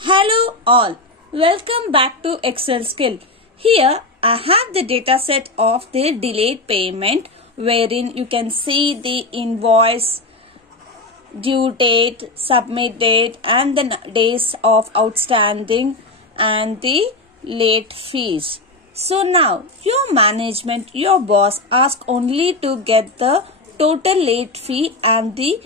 Hello all, welcome back to Excel skill. Here I have the data set of the delayed payment wherein you can see the invoice, due date, submit date and the days of outstanding and the late fees. So now your management, your boss ask only to get the total late fee and the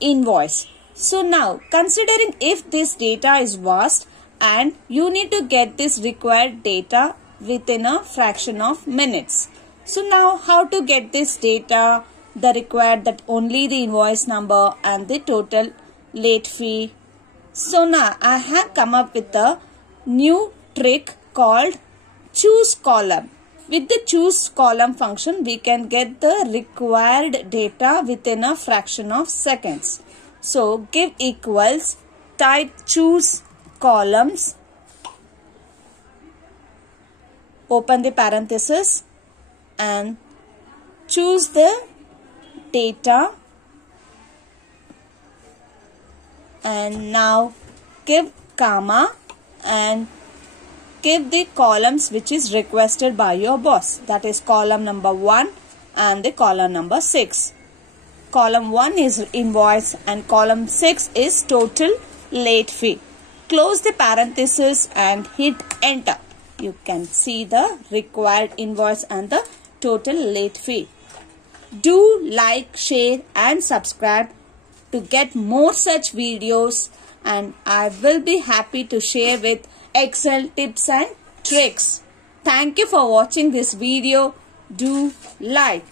invoice. So now considering if this data is vast and you need to get this required data within a fraction of minutes. So now how to get this data, the required, that only the invoice number and the total late fee. So now I have come up with a new trick called choose column. With the choose column function we can get the required data within a fraction of seconds. So give equals, type choose columns, open the parenthesis and choose the data and now give comma and give the columns which is requested by your boss, that is column number 1 and the column number 6. Column 1 is invoice and column 6 is total late fee. Close the parenthesis and hit enter. You can see the required invoice and the total late fee. Do like, share and subscribe to get more such videos, and I will be happy to share with Excel tips and tricks. Thank you for watching this video. Do like.